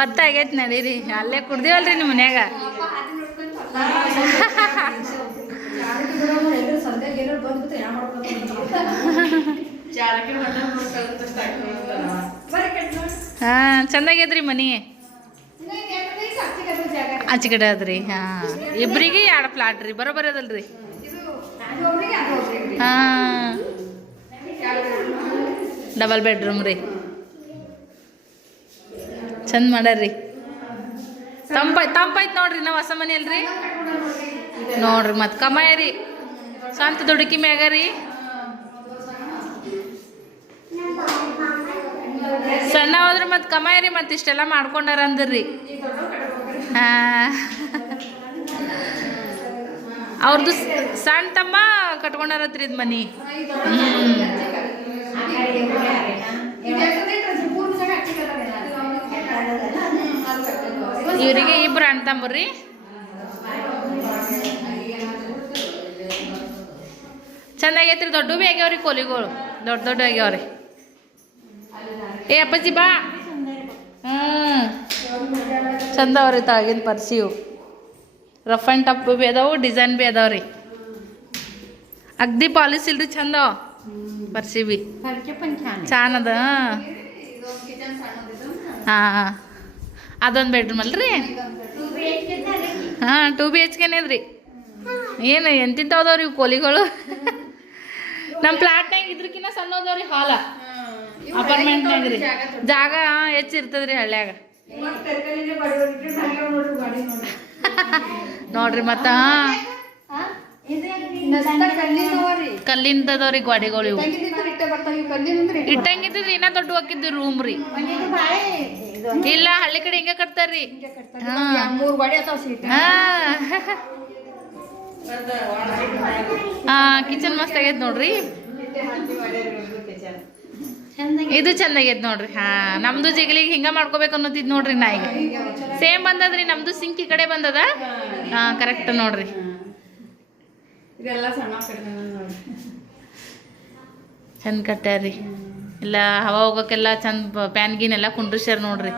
ಒತ್ತಾಗೈತಿ ನಡೀರಿ. ಅಲ್ಲೇ ಕುಡ್ದಿವಲ್ರಿ ನಿಮ್ಮ ಮನ್ಯಾಗ. ಹಾ ಚಂದಾಗೈತ್ರಿ ಮನಿ. ಆಚೆ ಕಡೆ ಅದ್ರಿ ಹಾ. ಇಬ್ರಿಗೆ ಎರಡು ಪ್ಲಾಟ್ ರೀ ಬರೋಬರ್ ಅದಲ್ರಿ. ಹಾ. ಡಬಲ್ ಬೆಡ್ರೂಮ್ ರೀ. ಚಂದ ಮಾಡ್ಯಾರ್ರಿ. ತಂಪ ತಂಪಾಯ್ತು ನೋಡ್ರಿ ನಾವು ಹೊಸ ಮನೆ ಅಲ್ರಿ ನೋಡ್ರಿ ಮತ್ತೆ ಕಮಾಯರಿ. ಸ್ವಂತ ದುಡುಕಿ ಮ್ಯಾಗ ರೀ ಸಣ್ಣ ಹೋದ್ರೆ ಮತ್ತೆ ಕಮಾಯರಿ ಮತ್ತೆ ಮತ್ ಇಷ್ಟೆಲ್ಲ ಮಾಡ್ಕೊಂಡಾರ ಅಂದ್ರಿ. ಅವ್ರದ್ದು ಸಣ್ಣ ತಮ್ಮ ಕಟ್ಕೊಂಡಾರತ್ರಿ ಇದು ಮನಿ. ಹ್ಮ್. ಇವರಿಗೆ ಇಬ್ರು ಅಣ್ಣ ತಮ್ಮರ್ರಿ ಚಂದಾಗೈತ್ರಿ ದೊಡ್ಡ ಭೀ ಆಗ್ಯಾವ್ರಿ ಕೋಲಿಗಳು ದೊಡ್ಡ ದೊಡ್ಡ ಆಗ್ಯಾವ್ರಿ ಏ ಅಪ್ಪಾಜಿ ಬಾ ಹ್ಮ್ ಚಂದ ಅವ್ರಿ ತಾಗಿನ ಪರ್ಸಿವು ರಫ್ ಆ್ಯಂಡ್ ಟಪ್ ಭೀ ಅದಾವು ಡಿಸೈನ್ ಭೀ ಅದಾವ್ರಿ ಅಗ್ದಿ ಪಾಲಿಸ್ ಇಲ್ರಿ ಚಂದ ಪರ್ಸಿ ಬಿ ಚಾನದ ಅದ ಹಾಂ ಅದೊಂದು ಬೆಡ್ರೂಮ್ ಅಲ್ರಿ? ಹಾಂ ಟೂ ಬಿ ಎಚ್ ಕೆನೇ ಅದ್ರಿ ಏನು ಎಂತಿಂತವ್ದವ್ರಿ ಇವು ಕೋಲಿಗಳು? ನಮ್ಮ ಪ್ಲಾಟ್ನಾಗ ಇದ್ರಕಿನ್ನ ಸಣ್ಣದವ್ರಿ ಹಾಲ ಅಪಾರ್ಟ್ಮೆಂಟ್ನಾಗ ರೀ ಜಾಗ ಹೆಚ್ಚು ಇರ್ತದ್ರಿ ಹಳ್ಳ್ಯಾಗ. ನೋಡ್ರಿ ಮತ್ತ ಕಲ್ಲಿಂದದವ್ರಿ ಗೋಡೆಗಳು ಇವು. ಇಟ್ಟಂಗಿದ್ರಿ ಇನ್ನ ದೊಡ್ಡ ಹಾಕಿದ್ವಿ ರೂಮ್ ರೀ ಇಲ್ಲ ಹಳ್ಳಿ ಕಡೆ ಹಿಂಗ ಕಟ್ತಾರ್ರಿ. ಹಾ. ಹಾ. ಕಿಚನ್ ಮಸ್ತ್ ಆಗೈತ್ ನೋಡ್ರಿ. ಇದು ಚಂದ ಆಗೈತ್ ನೋಡ್ರಿ. ಹಾ ನಮ್ದು ಜಿಗಲಿಗೆ ಹಿಂಗ ಮಾಡ್ಕೋಬೇಕು ಅನ್ನೋದಿದ್ ನೋಡ್ರಿ ನಾ ಈಗ ಸೇಮ್ ಬಂದದ್ರಿ ನಮ್ದು ಸಿಂಕ್ ಈ ಕಡೆ ಬಂದದ. ಹಾ ಕರೆಕ್ಟ್ ನೋಡ್ರಿ. ಚಂದ ಕಟ್ಟ್ಯಾರ್ರಿ ಎಲ್ಲ ಹವಾ ಹೋಗಕ್ಕೆಲ್ಲ ಚಂದ ಪ್ಯಾನ್ ಗೀನ್ ಎಲ್ಲ ಕುಂಡ್ರಿಸ್ಯಾರ ನೋಡ್ರಿ.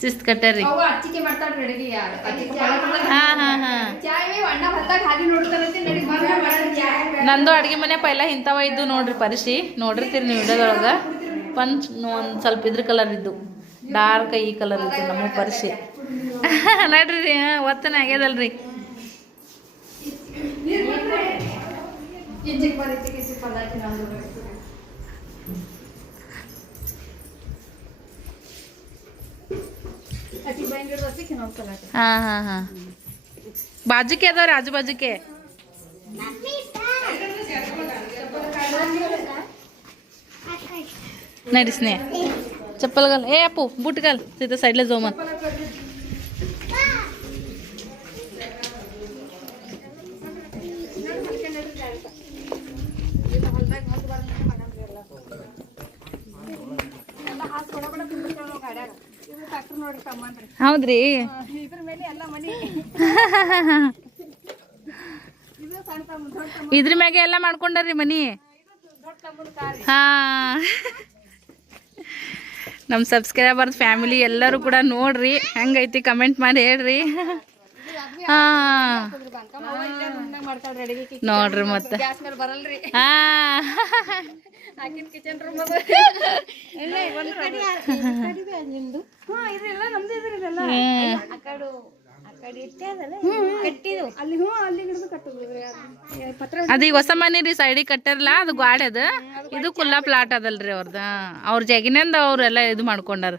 ಶಿಸ್ತ್ ಕಟ್ಟಾರ್ರಿ ಹಾಂ ಅಚ್ಚಿಕೆ ಹಾಂ ಅಡಿಗೆ. ಯಾರು ಅಚ್ಚಿಕೆ ಹಾ ನಂದು ಅಡ್ಗೆ ಮನೆ ಪೈಲ ಇಂಥವ ಇದ್ದು ನೋಡ್ರಿ ಪರಿಶಿ. ನೋಡಿರ್ತೀರಿ ನೀವು ವಿಡಿಯೋದೊಳಗೆ. ಪಂಚ್ ಒಂದು ಸ್ವಲ್ಪ ಇದ್ರ ಕಲರ್ ಇದ್ದು. ಡಾರ್ಕ್ ಈ ಕಲರ್ ಇತ್ತು ನಮ್ಮ ಪರಿಶಿ. ನೋಡ್ರಿ ಒತ್ತನ ಆಗ್ಯದಲ್ರಿ. ಇಚ್ಚಿಗೆ हाँ हाँ हाँ. बाजू के दर आजू बाजू के नाही. दिसणे चप्पल घाल. ए आपू बूट घाल. तिथं साईडला जो मत ತಮ್ಮ ಇದ್ರ ಮ್ಯಾಗೆ ಎಲ್ಲ ಮಾಡ್ಕೊಂಡ್ರಿ ಮನಿ? ಹಾ. ನಮ್ಮ ಸಬ್ಸ್ಕ್ರೈಬರ್ ಫ್ಯಾಮಿಲಿ ಎಲ್ಲರೂ ಕೂಡ ನೋಡ್ರಿ, ಹೆಂಗೈತಿ ಕಮೆಂಟ್ ಮಾಡಿ ಹೇಳ್ರಿ. ಹಾ. ನೋಡ್ರಿ ಮತ್ತೆ. ಹಾ. ಆಕಿನ ಕಿಚನ್ ರೂಮ್ ನಿಮ್ದು? ಹಾ ಇದೆಲ್ಲ ನಮ್ದು ಇದ್ರಿ ಇದೆಲ್ಲ ಹ್ಮ್. ಆ ಕಡೆ ಅಲ್ಲಿ ಹ್ಞೂ ಅಲ್ಲಿ ಹಿಡಿದು ಕಟ್ಟುದು. ಪತ್ರ ಅದು ಈಗ ಹೊಸ ಮನಿ ರೀ ಸೈಡಿಗೆ ಕಟ್ಟಾರಲ್ಲ ಅದು ಗಾಡಿ ಅದು. ಇದು ಕುಲ್ಲಾ ಪ್ಲಾಟ್ ಅದಲ್ರಿ ಅವ್ರದ್ದು ಅವ್ರ ಜಗಿನಿಂದ ಅವ್ರೆಲ್ಲ ಇದು ಮಾಡ್ಕೊಂಡಾರ.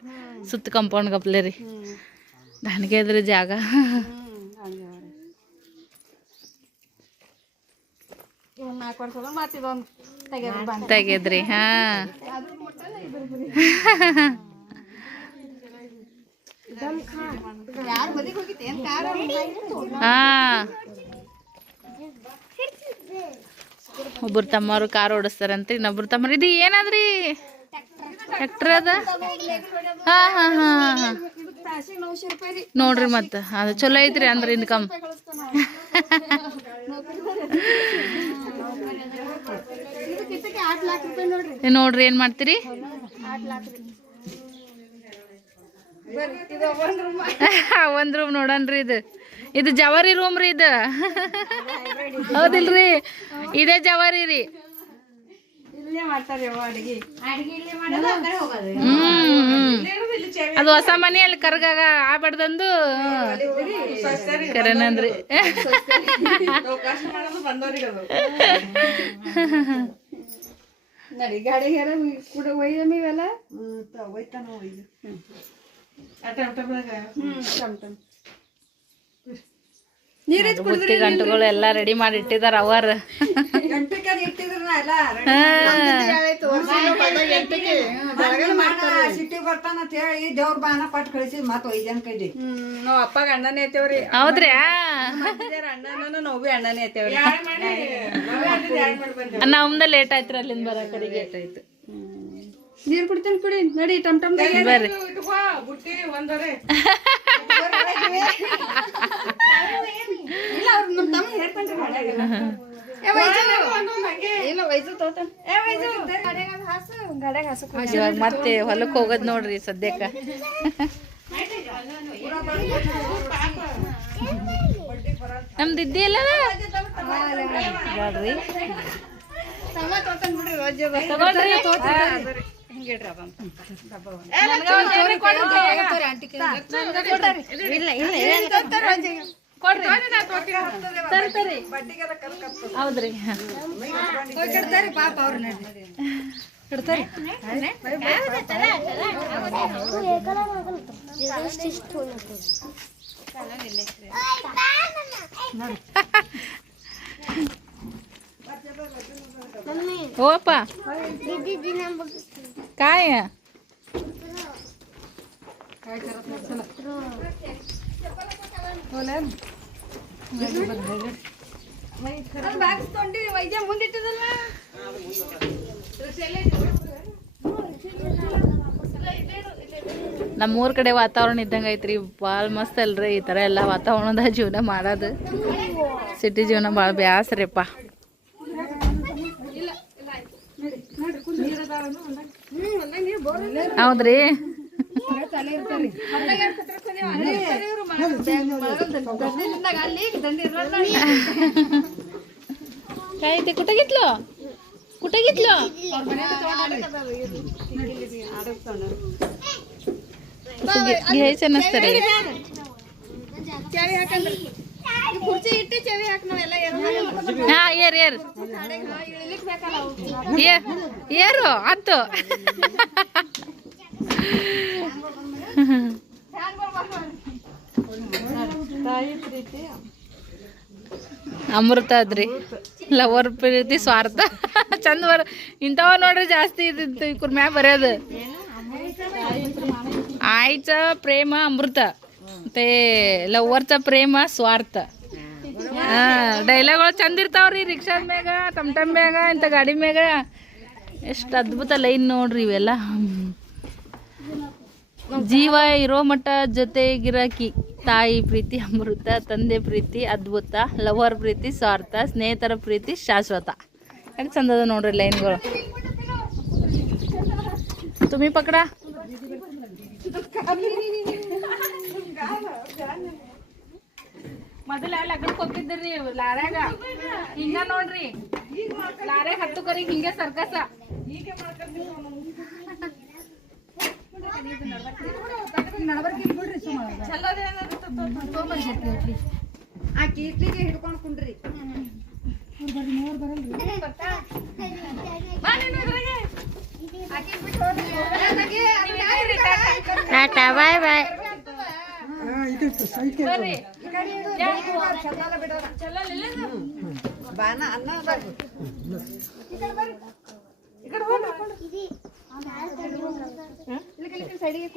ಸುತ್ತ ಕಂಪೌಂಡ್ ಗಪ್ಲೆ ರೀ. ನನಗೆ ಇದ್ರಿ ಜಾಗ ನಾಲ್ಕು ತೆಗೆದ್ರಿ ಹಾ. ಒಬ್ಬರು ತಮ್ಮವ್ರು ಕಾರ್ ಓಡಿಸ್ತಾರಂತ ಇನ್ನೊಬ್ರು ತಮ್ಮರು ಇದು ಏನಾದ್ರಿ? ಟ್ರ್ಯಾಕ್ಟರ್ ಅದ? ಹಾ ಹಾ ಹಾ ಹಾ. ನೋಡ್ರಿ ಮತ್ತೆ ಅದು ಚಲೋ ಐತ್ರಿ ಅಂದ್ರೆ ಇನ್ಕಮ್ ಇದು ಕಿತ್ತಕ್ಕೆ ಆರು ಲಾಖ ರೂಪಾಯಿ ನೋಡ್ರಿ, ಏನ್ ಮಾಡ್ತೀರಿ? ಒಂದ್ ರೂಮ್ ನೋಡನ್ರಿ ಇದು. ಇದು ಜವಾರಿ ರೂಮ್ ರೀ ಇದು. ಹೌದಿಲ್ರಿ? ಇದೇ ಜವಾರಿ ರೀ. ಇಲ್ಲೇ ಮಾಡ್ತಾರೆ ಅಡಿಗೆ. ಅಡಿಗೆ ಇಲ್ಲೇ ಮಾಡೋದು ಆ ಕಡೆ ಹೋಗೋದು. ಹ್ಮ್ ಹ್ಮ್. ಅದು ಹೊಸ ಮನೆಯಲ್ಲಿ ಕರ್ಗಾಗ ಆಗ್ಬಾರ್ದಂದು ಕರೆನಂದ್ರಿ ನಡಿ ಕೂಡ ಒಯ್ದಮ್ಮ ಇವೆಲ್ಲ? ಹ್ಮ್ ಟಮ್ ಟಮ್ ನೀರಿದ್ ಬುತ್ತಿ ಗಂಟುಗಳು ಎಲ್ಲ ರೆಡಿ ಮಾಡಿ ಇಟ್ಟಿದಾರ ಅವರ್ ಸಿಟಿ ಬರ್ತಾನ ಅಂತ ಹೇಳಿ ದೇವ್ರ ಬಾನ ಪಟ್ ಕಳಿಸಿ ಮತ್ ಒಯ್ದನ್ ಕೈದಿ ಹ್ಮ್ ನಾವ್ ಅಪ್ಪಗ ಅಣ್ಣನೇ ಐತೇವ್ರಿ. ಹೌದ್ರಿ ಅಣ್ಣನೂ ನಾವು ಬಿ ಅಣ್ಣನೇ ಐತೇವ್ರಿ. ನಮ್ದ ಲೇಟ್ ಆಯ್ತ್ರಿ ಅಲ್ಲಿಂದ ಬರ ಆಯ್ತು. ನೀರ್ ಕುಡಿತೀನಿ ಕುಡಿ ನಡಿ ಟಮ್ ಟಮ್ ಬರ್ರಿ. ಇಲ್ಲ ಅವ್ರು ನಮ್ಮ ತಮ್ಮ ಹೇಳ್ಕೊಂಡ್ರಿ. ಏ ಇವಾಗ ಮತ್ತೆ ಹೊಲಕ್ಕೆ ಹೋಗೋದ್ ನೋಡ್ರಿ ಸದ್ಯಕ್ಕ. ನಮ್ದು ಇದ್ದಿ ಇಲ್ಲ ನೋಡ್ರಿ. ಇಲ್ಲ ಇಲ್ಲ ಏನ್ ಕೊಡ್ರಿ. ತರಿ ತರಿ ಹೌದ್ರಿ. ಇಡ್ತಾರಿ ಪಾಪ ಅವ್ರು ನಡ್ರಿ. ಇಡ್ತಾರಿ ಮುಂದಿಟ್ಟಿದಲ್ಲ ನಮ್ಮೂರ್ ಕಡೆ ವಾತಾವರಣ ಇದ್ದಂಗೆ ಐತ್ರಿ. ಭಾಳ ಮಸ್ತ್ ಅಲ್ರಿ ಈ ಥರ ಎಲ್ಲ ವಾತಾವರಣದ ಜೀವನ ಮಾಡೋದು. ಸಿಟಿ ಜೀವನ ಭಾಳ ಬ್ಯಾಸ್ರಿಪ್ಪ ಹೌದ್ರಿ? काय ते कुठे घेतलं कुठे घेतलं तसं घे- घ्यायचं नसतं रे ಚಾವಿ ಹಾಕಂದ್ರಿ ಈ ಕುರ್ಚಿ ಇಟ್ಟು ಚಾವಿ ಹಾಕ್ ನಾವೆಲ್ಲ ಏರೋ ಹಾ ಏರ್ ಏರ್ ಇಳಿಲಿಕ್ ಬೇಕಲ್ಲ ಅವು. ಏ ಏರು ಹತ್ತು ಅಮೃತ ಅದ್ರಿ. ಲವರ್ ಪ್ರೀತಿ, ಸ್ವಾರ್ಥ. ಚಂದ ಬರ ಇಂಥವ ನೋಡ್ರಿ ಜಾಸ್ತಿ ಇದ್ದಿತ್ತು ಇವ್ರ ಮ್ಯಾ ಬರೆಯೋದು. ಆಯ್ತ ಪ್ರೇಮ, ಅಮೃತ. ಮತ್ತೆ ಚ ಪ್ರೇಮ, ಸ್ವಾರ್ಥ. ಹಾ, ಡೈಲಾಗ್ಗಳು ಚಂದ ಇರ್ತಾವ್ರಿ ರಿಕ್ಷಾದ ಮ್ಯಾಗ ಟಮ್ ಮ್ಯಾಗ, ಇಂಥ ಗಾಡಿ ಮ್ಯಾಗ. ಎಷ್ಟು ಅದ್ಭುತ ಲೈನ್ ನೋಡ್ರಿ ಇವೆಲ್ಲ. ಜೀವ ಇರೋ ಮಟ್ಟ ಜೊತೆಗಿರಕಿ, ತಾಯಿ ಪ್ರೀತಿ, ಅಮೃತ, ತಂದೆ ಪ್ರೀತಿ, ಅದ್ಭುತ, ಲವರ್ ಪ್ರೀತಿ, ಸ್ವಾರ್ಥ, ಸ್ನೇಹಿತರ ಪ್ರೀತಿ, ಶಾಶ್ವತ. ಎಷ್ಟು ಚಂದದ ನೋಡ್ರಿ ಲೈನ್ಗಳು. ತುಮಿ ಪಕಡ. ಮೊದಲ ಲಗ್ನಕ್ಕೆ ಹೋಗ್ತಿದ್ರಿ ಲಾರ್ಯಾಗ. ಹಿಂಗ ನೋಡ್ರಿ. ಲಾರ್ಯಾಗ ಹತ್ತು ಕರಿಗೆ ಹಿಂಗೆ ಸರ್ಕಸ. ಆಕಿ ಇಟ್ಲಿಗೆ ಹಿಡ್ಕೊಂಡ್ ಕುಂಡ್ರಿ ಟಾಟಾ ಬಾಯ್ ಬಾಯ್ ಬರ್ರಿ ಬಾನ ಅನ್ನ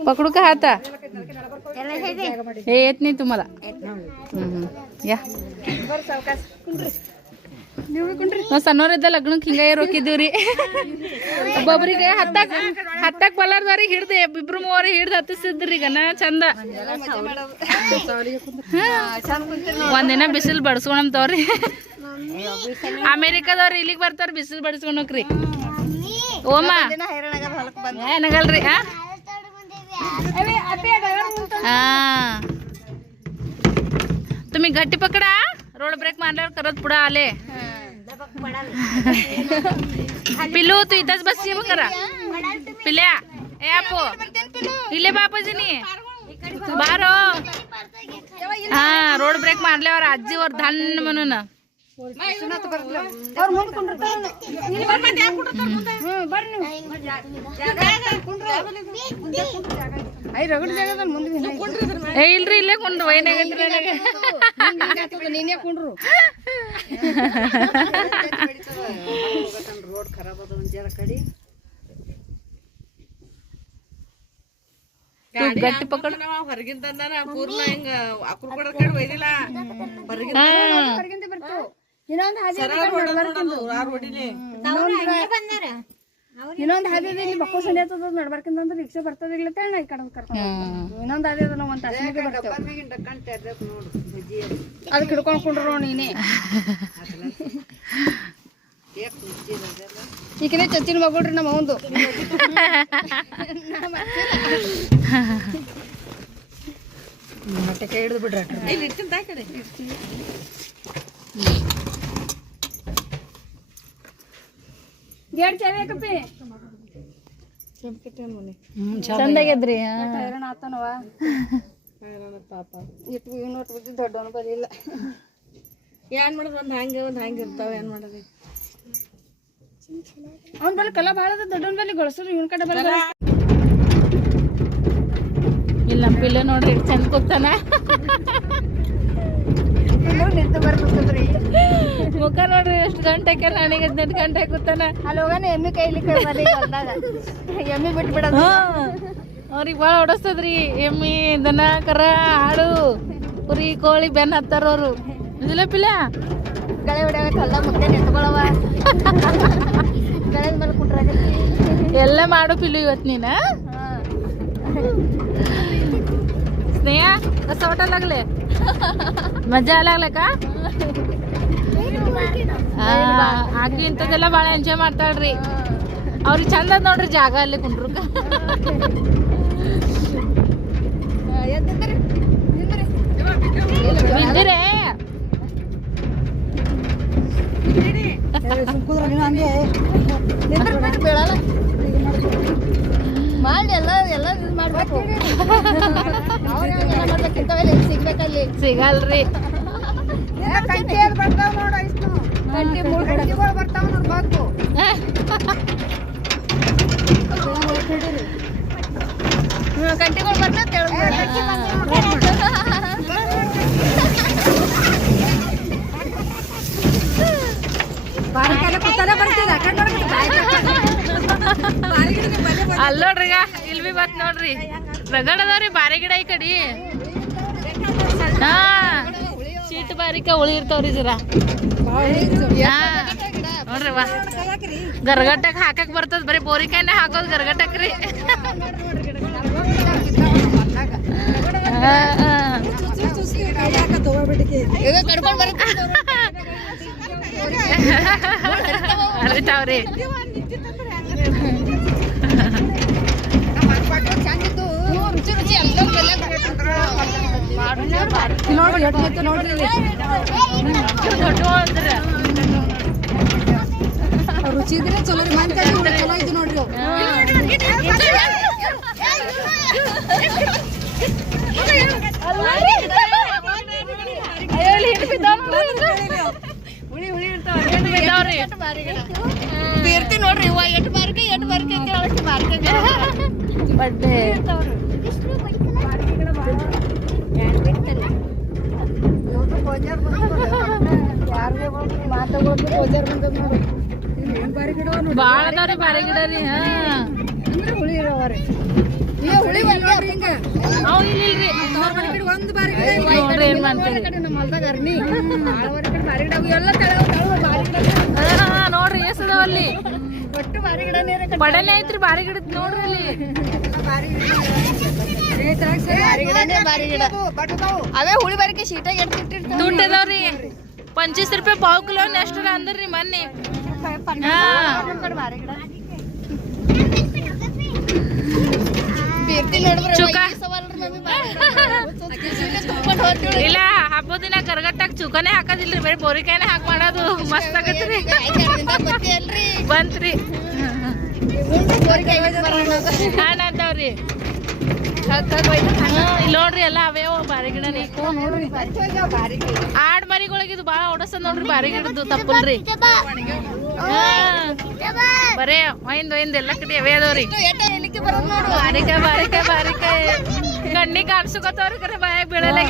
पकडू का आता हे येत नाही तुम्हाला हम्म. या ನಾವು ಸಣ್ಣವ್ರಿದ್ದ ಲಗ್ನಕ್ಕೆ ಹಿಂಗ ಹೋಗಿದ್ದೀವ್ರಿ ಒಬ್ಬೊಬ್ರಿಗೆ ಹತ್ತಾಕ್ ಹತ್ತಾಕ್ ಬಲಾರ್ದವ್ರಿಗೆ ಹಿಡ್ದು ಇಬ್ರು ಮೂವರಿಗೆ ಹಿಡ್ದು ಹತ್ತಿಸಿದ್ರಿ ಗನ ಚಂದ ಹಾ. ಒಂದಿನ ಬಿಸಿಲು ಬಡ್ಸ್ಕೊಂಡಂತವ್ರಿ ಅಮೇರಿಕಾದವ್ರು ಇಲ್ಲಿಗೆ ಬರ್ತಾರ ಬಿಸಿಲು ಬಡ್ಸ್ಕೊಂಡ್ ಹೋಗ್ರಿ ಓಮ ಬಂದು ಏನಾಗಲ್ರಿ ಹಾ तुम्ही गट्टी पकडा. रोड ब्रेक मारल्यावर करत पुढं आले. पिलू तू इथंच बसची मग करा पिल्या. ए आपो. इले बापाजीनी. बारो हो. हा रोड ब्रेक मारल्यावर आजीवर धान म्हणून. ಇಲ್ರಿ ಇಲ್ಲೇ ಕುಂಡ್ರು. ನೀನೇ ಕುಂಡ್ರು. ರೋಡ್ ಖರಾಬ್ ಅದ ಒಂದ್ ಜರ ಕಡಿ ಗಟ್ಟಿ ಹೊರಗಿಂದ ಪೂರ್ಣ ಹಿಂಗ ಅಕ್ರು ಕೊಡ ಕಡೆ ಒಯ್ದಿಲ್ಲ ಹೊರಗಿಂದ ಬರ್ತಾವ. ಇನ್ನೊಂದು ಇನ್ನೊಂದು ಹಾದಿ ಇದೆ ಇಲ್ಲಿ ಬಕ್ಕೋ ಸಂಡೆ ಆತದ ನಡ್ಬಾರ್ಕಿಂತ ಅಂದ್ರೆ ರಿಕ್ಷಾ ಬರ್ತದ ಇಲ್ಲ ಈ ಕಡೆ ಕರ್ಕೊಂಡು ಇನ್ನೊಂದು ಹಾದಿ ಅದ ನಾವು ಒಂದು ತಾಸಿನಾಗೆ ಬರ್ತೇವೆ ಅದಕ್ಕೆ ಹಿಡ್ಕೊಂಡು ಕುಂಡ್ರು ನೀನೇ ಈಗಿನ ಚಚ್ಚಿನ ಮಗಳ್ರಿ ನಮ್ಮ ಅವಂದು ಮತ್ತೆ ಕೈ ಹಿಡಿದು ಬಿಡ್ರಿ ಇಲ್ಲಿ ಇಟ್ಟಿಂದ ತಾಯಿ ಕಡೆ ಗೇಟ್ ಚಾವಿ ಹಾಕಪ್ಪಿ ಚಂದಾಗ್ಯದ್ರಿ ಹೈರಾಣ ಆತನವ? ಪಾಪ. ಇಟ್ಟು ಇವ್ ನೋಟ್ ಬುದ್ಧಿ ದೊಡ್ಡವನು ಬರಲಿಲ್ಲ ಏನ್ ಮಾಡೋದು ಒಂದ್ ಹಂಗೆ ಒಂದ್ ಹಂಗೆ ಇರ್ತಾವ ಏನ್ ಮಾಡೋದು? ಅವನ ಕಲ ಭಾಳ ಅದ ದೊಡ್ಡವನ ಮೇಲೆ ಗೊಳಸ್ರು ಇವನ್ ಕಡೆ ಬರಲ್ಲ ಇಲ್ಲ ನಮ್ಮ ಪಿಲ್ಲ ನೋಡ್ರಿ ಚಂದ ಕೂತಾನ ನಿಂತಿದ್ದು ನಿಂತು ಬರ್ಬೇಕಂದ್ರಿ ಮುಖ ನೋಡ್ರಿ ಎಷ್ಟು ಗಂಟೆಗೆ ನನಗೆ ಹದಿನೆಂಟು ಗಂಟೆ ಕೂತಾನ. ಅಲ್ಲಿ ಹೋಗಾನ ಎಮ್ಮಿ ಕೈಲಿ ಕೈ ಬರ್ಲಿ ಬಂದಾಗ ಎಮ್ಮಿ ಬಿಟ್ಬಿಡೋದು ಅವ್ರಿಗೆ ಭಾಳ ಹೊಡಸ್ತದ್ರಿ ಎಮ್ಮಿ ದನ ಕರ ಆಡು ಕುರಿ ಕೋಳಿ ಬೆನ್ನ ಹತ್ತಾರ ಅವರು. ಇಲ್ಲ ಪಿಲ್ಲ? ಗಳೆ ಹೊಡೆಯಕ್ಕೆ ಹೊಲ್ದ ಮುದ್ದೆ ನಿಂತ್ಕೊಳ್ಳವ ಗಳೆ ಮೇಲೆ ಕುಟ್ರಾಗ ಎಲ್ಲ ಮಾಡು ಪಿಲ್ಲು ಇವತ್ತು ನೀನ. ಸ್ನೇಹ ಹೊಸ ಹೋಟೆಲ್ ಮಜಾ ಅಲ್ಲಾಗ್ಲಕ್ಕ ಆಕಿ ಇಂಥದ್ದೆಲ್ಲ ಭಾಳ ಎಂಜಾಯ್ ಮಾಡ್ತಾಳ್ರಿ. ಅವ್ರಿಗೆ ಚಂದ ನೋಡ್ರಿ ಜಾಗ ಅಲ್ಲಿ ಕುಂಡ್ರಕ. ಬೇಡ ಮಾಡಿ ಎಲ್ಲ ಎಲ್ಲ ಇದು ಮಾಡ್ಬೇಕು. ಮಾಡ್ಬೇಕಿಂತವೆಲ್ಲ ಇಲ್ಲಿ ಸಿಗ್ಬೇಕಲ್ಲಿ. ಸಿಗಲ್ರಿ. ಬರ್ತಾವ ನೋಡ ಇಷ್ಟು ಕಂಟಿ ಮೂಡ್ ಕಂಟಿಗಳು ಬರ್ತಾವ ನೋಡು ಬಾಕು. ಕಂಟಿಗಳು ಬರ್ತಾ ಬರ್ತಿಲ್ಲ ಅಲ್ಲಿ ನೋಡ್ರಿ ಈಗ ಇಲ್ಲಿ ಬಿ ಬತ್ ನೋಡ್ರಿ. ರಗಡ್ ಅದಾವ್ರಿ ಬಾರಿ ಗಿಡ ಈ ಕಡಿ. ಹಾ. ಶೀಟ್ ಬಾರಿಕ ಉಳಿ ಇರ್ತಾವ್ರಿ ಜರ. ನೋಡ್ರಿ ವಾ. ಗರ್ಗಟ್ಟಕ್ ಹಾಕಕ್ ಬರ್ತದ ಬರೀ ಬೋರಿಕಾಯಿನೇ ಹಾಕೋದ್ ಗರ್ಗಟ್ಟಕ್ ರೀ. ಅರಿತಾವ್ರಿ. ರುಚಿ ಇದ್ರೆ ಚಲೋ ರೀ ಮಂದಿ ಚಲೋ ಇದು ನೋಡ್ರಿ. ಅಯ್ಯೋ ಇಲ್ಲಿ ಹಿಂದ್ ಬಿದ್ದಾವ್ ನೋಡ್ರಿ ಹಿಂದ್ ಬಿದ್ದಾವ್ರಿ ತೀರ್ತಿ ನೋಡ್ರಿ ಇವ ಎಟ್ಟು ಬಾರಿಕೆ ಎಟ್ಟು ಬಾರಿಕೆ ಅಂತ ಹೇಳಕ್ಕೆ ಬಾರಿಕೆ ಬಡ್ಡೆ ಇವ್ರ್ದು ಗೋಜಾರ್ ಬಂದದ. ಯಾರಿಗೆ ಮಾತಾಡೋದು ಗೋಜಾರ್ ಬಂದದ ನೋಡಿ ಇಲ್ಲಿ ಏನ್ ಬಾರಿ ಗಿಡ ಅವ ನೋಡ್ರಿ. ಬಾಳ ಅದಾವ್ರಿ ಬಾರಿ ಗಿಡ ರೀ ಹಾ ಅಂದ್ರೆ ಹುಳಿ ಇರೋವ್ರಿ. ಏ ಹುಳಿ ಬಂದ ನೋಡ್ರಿ ಹಿಂಗ ಅವ್ ಇಲ್ಲಿಲ್ರಿ ಅವ್ರ ಮನೆ ಗಿಡ ಒಂದ್ ಬಾರಿ ಗಿಡ ಇಲ್ಲ. ನೋಡ್ರಿ ಏನ್ ಹಾ, ನೋಡ್ರಿ ಎಸ್ ಅದಾವ ಅಲ್ಲಿ ಬಡನೆ ಐತ್ರಿ ಬಾರಿ ಗಿಡ ನೋಡ್ರಿ ಅಲ್ಲಿ. ಅವೇ ಹುಳಿ ಬಾರಿಕೆ ಶೀಟಾಗಿ ಎಡ್ತಿಟ್ಟಿರ್ತಾವ ದುಡ್ಡು ಅದಾವ್ರಿ ಪಂಚೀಸ್ ರೂಪಾಯಿ ಪಾವ್ ಕಿಲೋ ಎಷ್ಟು ಅಂದ್ರಿ ಮೊನ್ನೆ. ಹಾ. ಇಲ್ಲ, ಹಬ್ಬದ ದಿನ ಕರ್ಗಟ್ಟಾಗ ಚುಕನೇ ಹಾಕೋದಿಲ್ರಿ, ಬರೀ ಬೋರಿಕಾಯಿನೇ ಹಾಕಿ ಮಾಡೋದು, ಮಸ್ತ್ ಆಗತ್ರಿ. ಬಂತ್ರಿ. ಅಂತಾವ್ರಿ ಇಲ್ಲಿ ನೋಡ್ರಿ ಎಲ್ಲ ಅವೇವ ಬಾರಿ ಗಿಡ ನೋಡ್ರಿ ಆಡ್ ಮರಿಗಳಿಗೆ ಇದು ಬಾಳ ಓಡಸ ನೋಡ್ರಿ, ಬಾರಿ ಗಿಡದ್ದು ತಪ್ಪಲ್ರಿ. ಬರೇ, ಒಯ್ದ್ ಒಯ್ದ್, ಎಲ್ಲ ಕಡೆ ಅವೇ ಅದಾವ್ರಿ. ಬಾರಿಕಾಯಿ ಬಾರಿಕಾಯಿ ಬರೋದು ನೋಡು ಕಾಣಿಸ್ಕೋತಾವ್ರಿ ಕರೆ ಬಾಯಾಗ ಬೀಳಲ್ಲ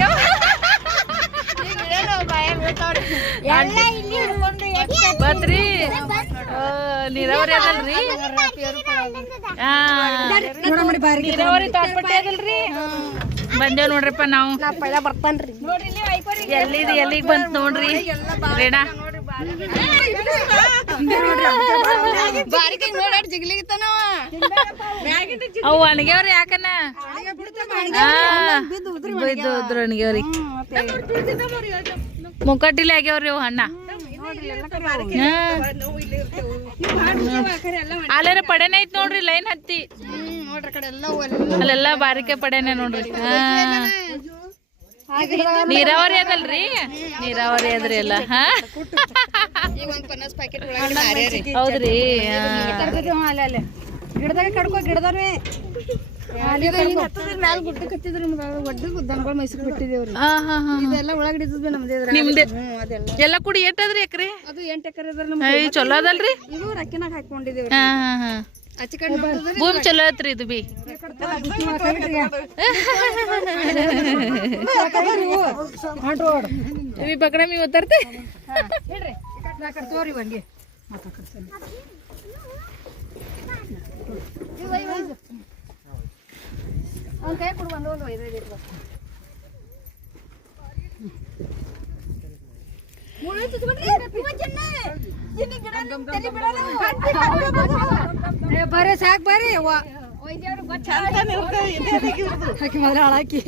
ಬತ್ರಿ. ನೀರಾವರಿ ಅದಲ್ರಿ? ನೀರಾವರಿ ತಾಟ್ಪಟ್ಟಿ ಅದಲ್ರಿ? ಬಂದೇವ್ ನೋಡ್ರಿಪ್ಪ ನಾವು. ಬರ್ತಾನ್ರಿ. ಎಲ್ಲಿದ್ ಎಲ್ಲಿಗ್ ಬಂತ ನೋಡ್ರಿ. ರೇಣಾ. ಬಾರಿಕೆ ನೋಡಾಡ್ ಜಿಗ್ಲಿಗಿತ್ತಾನವ. ಅವು ಒಣಗ್ಯಾವ್ರಿ ಯಾಕನ? ಆ, ಬಿದ್ದು ಉದ್ರು ಒಣಗ್ಯಾವ್ರಿ. ಮುಕ್ಕಟ್ಟಿಲಿ ಆಗ್ಯಾವ್ರಿ ಅವು ಹಣ್ಣ. ಅಲ್ಲಾರ ಪಡೆನೇ ಐತ್ ನೋಡ್ರಿ ಲೈನ್ ಹತ್ತಿ. ಅಲ್ಲೆಲ್ಲ ಬಾರಿಕೆ ಪಡೆನೆ ನೋಡ್ರಿ. ಹಾ. ನೀರಾವರಿ ಅದಲ್ರಿ? ನೀರಾವರಿ ಅದ್ರಿ ಎಲ್ಲ. ಈಗ ಒಂದ್ ಪನ್ನಾಸ್ ಪ್ಯಾಕೆಟ್ ಒಳಗಡೆ ಹೌದ್ರಿ. ಗಿಡದಾಗ ಕಡ್ಕೋ. ನಿಮ್ದೆ ಎಲ್ಲ ಕೂಡಿ ಎಟ್ಟದ್ರಿ ಎಕ್ರಿ? ಅದು ಎಂಟು ಎಕರೆ ಚಲೋ ಅದಲ್ರಿ? ಇದು ರಕ್ಕಿನಾಗ ಹಾಕೊಂಡಿದೇವ್ರಿ ಹಾ ಹಾ ಹಾ ಆಚೆ ಕಡೆ ನೋಡಿದ್ರೆ ಭೂಮಿ ಚಲೋ ಐತ್ರಿ ಬರ್ರಿ ಸಾಕ್ ಬರ್ರಿ ಹಾಕಿ ಮೊದಲ ಹಾಳಾಕಿ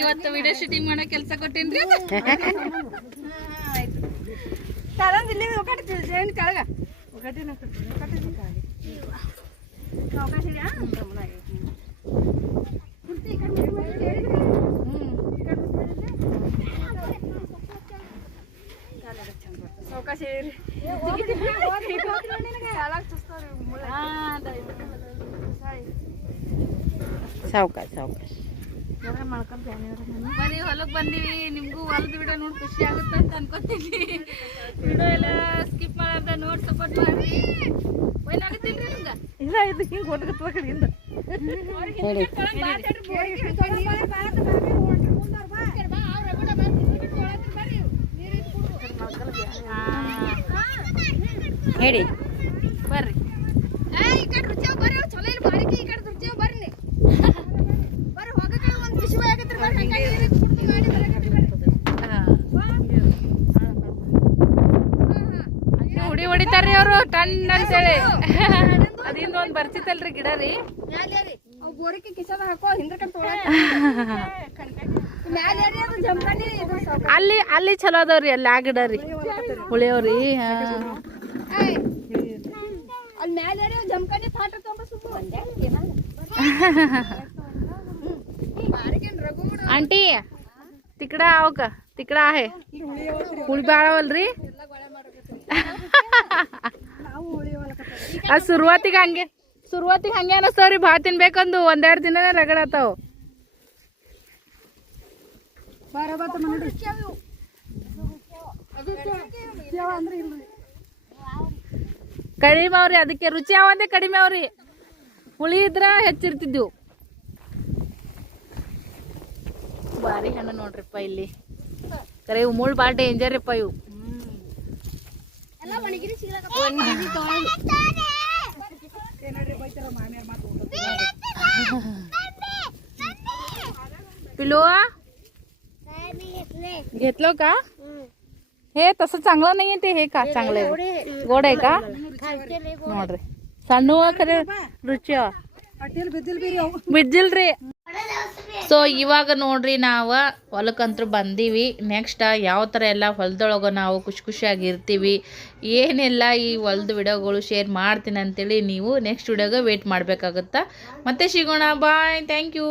ಇವತ್ತು ವಿಡಿಯೋ ಶೂಟಿಂಗ್ ಮಾಡೋ ಕೆಲಸ ಕೊಟ್ಟೇನ್ರಿ ತರಂದ್ ಇಲ್ಲಿ ಒಕ್ಕಟ್ಟಿ ಜೇನ್ ಕೆಳಗ ಒಕ್ಕಟ್ಟಿನ ಸಾವಕಾಶ ಸಾವ್ಕಾಶ. ಸಾವ್ಕಾಶ ಬರೀ ಹೊಲಕ್ ಬಂದೀವಿ ನಿಮ್ಗೂ ಹೊಲದ ವಿಡಿಯೋ ನೋಡಿ ಖುಷಿ ಆಗುತ್ತೆ ಅಂತ ಅನ್ಕೋತೀನಿ. ವಿಡಿಯೋ ಎಲ್ಲ ಇಲ್ಲ ಇದು ಹಿಂಗೆ ಹೊಡ್ಕತ್ವ ಕಡೆಯಿಂದ ಹೇಳಿ. ಬರ್ರಿ ಈ ಕಡೆ ರುಚಿಯಾಗ ಬರ್ರಿ ಅವ್ರು ಚಲೋ ಇಲ್ಲ ಬಾರಿಕೆ ಈ ಕಡೆ ರುಚಿಯಾಗ ಬರ್ರಿ ಬರ್ರಿ ಹೋಗಕ್ಕೆ ಒಂದು ಬಿಸಿ ಆಗತ್ರಿ ಬರ್ರಿ ಹಂಗಾಗಿ ಕುಡ್ದು ಮಾಡಿ ಬರಕತ್ರಿ ಬರ್ರಿ ಹಂಗೆ ಹುಡಿ ಟನ್ ಅಂತೇಳಿ ಅದಿಂದ ಒಂದ್ ಬರ್ತಿತ್ತಲ್ರಿ ಗಿಡ ರೀ. ಅಲ್ಲಿ ಅಲ್ಲಿ ಚಲೋ ಅದಾವ್ರಿ ಅಲ್ಲಿ ಆ ಗಿಡ ರೀ. ಉಳಿಯವ್ರಿ ಹಾ. ಏಯ್, ಅಲ್ಲಿ ಮ್ಯಾಲೆ ರೀ ಜಂಪನಿ ಥಾಟ ತೊಗೊಂಬ ಸುಮ್ಮ ಒಂದೇ ಏನಲ್ಲ ಬಾರಿಕೆನ್ ರಘು ಬಿಡು. ಆಂಟಿ ತಿಕಡ ಅವಕ ತಿಕಡ ಆಹೆ ಹುಳಿ ಬಾಳವಲ್ರಿ. ಆ ಶುರುವಾತಿಗೆ ಹಂಗೆ ಶುರುವಾತಿಗೆ ಹಂಗೆ ಅನಸ್ತಾವ್ರಿ ಭಾಳ ತಿನ್ಬೇಕಂದು ಒಂದೆರಡು ದಿನನೇ ರಗಡತಾವ ಕಡಿಮೆ ಅವ್ರಿ ಅದಕ್ಕೆ ರುಚಿ ಅವಂದೇ ಕಡಿಮೆ ಅವ್ರಿ. ಹುಳಿ ಇದ್ರ ಹೆಚ್ಚಿರ್ತಿದ್ವು. ಭಾರಿ ಹಣ್ಣು ನೋಡ್ರಿಪ್ಪ ಇಲ್ಲಿ. ಕರೆ ಇವು ಮುಳ್ಳು ಭಾಳ ಡೇಂಜರ್ ಇವು. पिलो घेतलं का हे तसं चांगलं नाहीये ते हे का चांगलं आहे गोड आहे का ನೋಡ್ರಿ ಸಣ್ಣ ಖರೆ ರುಚಿ ಅಟ್ಟಿಲ್ ಬಿದ್ದಿಲ್ ಬೀರಿ ಅವು ಬಿದ್ದಿಲ್ರಿ ಸೊ ಇವಾಗ ನೋಡ್ರಿ ನಾವು ಹೊಲಕ್ಕಂತೂ ಬಂದೀವಿ. ನೆಕ್ಸ್ಟ್ ಯಾವ ಥರ ಎಲ್ಲ ಹೊಲದೊಳಗೆ ನಾವು ಖುಷಿ ಖುಷಿಯಾಗಿ ಇರ್ತೀವಿ. ಏನೆಲ್ಲ ಈ ಹೊಲದ ವಿಡಿಯೋಗಳು ಶೇರ್ ಮಾಡ್ತೀನಿ ಅಂತೇಳಿ ನೀವು ನೆಕ್ಸ್ಟ್ ವಿಡಿಯೋಗೆ ವೇಟ್ ಮಾಡಬೇಕಾಗುತ್ತಾ. ಮತ್ತೆ ಸಿಗೋಣ. Bye thank you